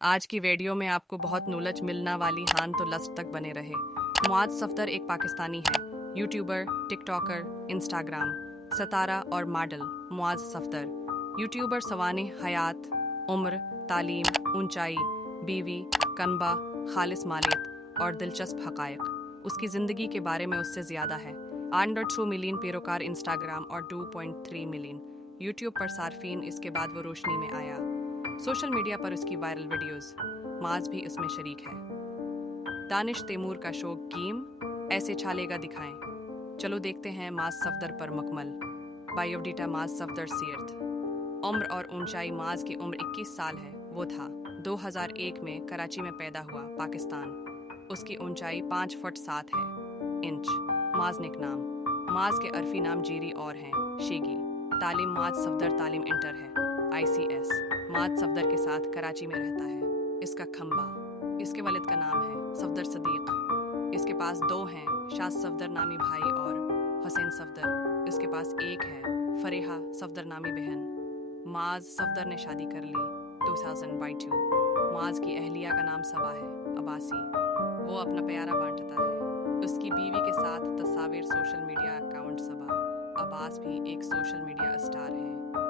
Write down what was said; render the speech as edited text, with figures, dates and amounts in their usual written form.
आज की वीडियो में आपको बहुत नूलच मिलना वाली हान तो लस्ट तक बने रहे। मुआज सफदर एक पाकिस्तानी है, यूट्यूबर, टिकटॉकर, इंस्टाग्राम, सतारा और मॉडल। मुआज सफदर यूट्यूबर सवाने हयात, उम्र, तालीम, ऊंचाई, बीवी, कनबा, खालिस मालियत और दिलचस्प हकायक। उसकी ज़िंदगी के बारे में उससे ज़्यादा है। 8.2 मिलियन पैरोकार इंस्टाग्राम और 2.3 मिलियन यूट्यूब पर सार्फिन। इसके बाद वो रोशनी में आया। सोशल मीडिया पर उसकी वायरल वीडियोस, माज भी उसमें शरीक है। दानिश तैमूर का शो गेम ऐसे छालेगा दिखाएं। चलो देखते हैं माज सफदर पर मुकम्मल बायोडाटा। माज सफदर सीरत, उम्र और ऊंचाई। माज की उम्र 21 साल है। वो था 2001 में कराची में पैदा हुआ, पाकिस्तान। उसकी ऊंचाई 5 फुट 7 है इंच। माज निक नाम, माज के अरफी नाम जीरी और हैं शीगी। तालीम, माज सफदर तालीम इंटर है, ICS। माज सफदर के साथ कराची में रहता है। इसका खंबा, इसके वालिद का नाम है सफदर सदीक। इसके पास 2 हैं, शाह सफदर नामी भाई और हुसैन सफदर। इसके पास एक है, फरेहा सफदर नामी बहन। माज सफदर ने शादी कर ली 2022। माज की अहलिया का नाम सबा है, अब्बासी। वो अपना प्यारा बांटता है। उसकी बीवी के साथ तस्वीर सोशल मीडिया अकाउंट सबा। अब्बास भी एक सोशल मीडिया स्टार है।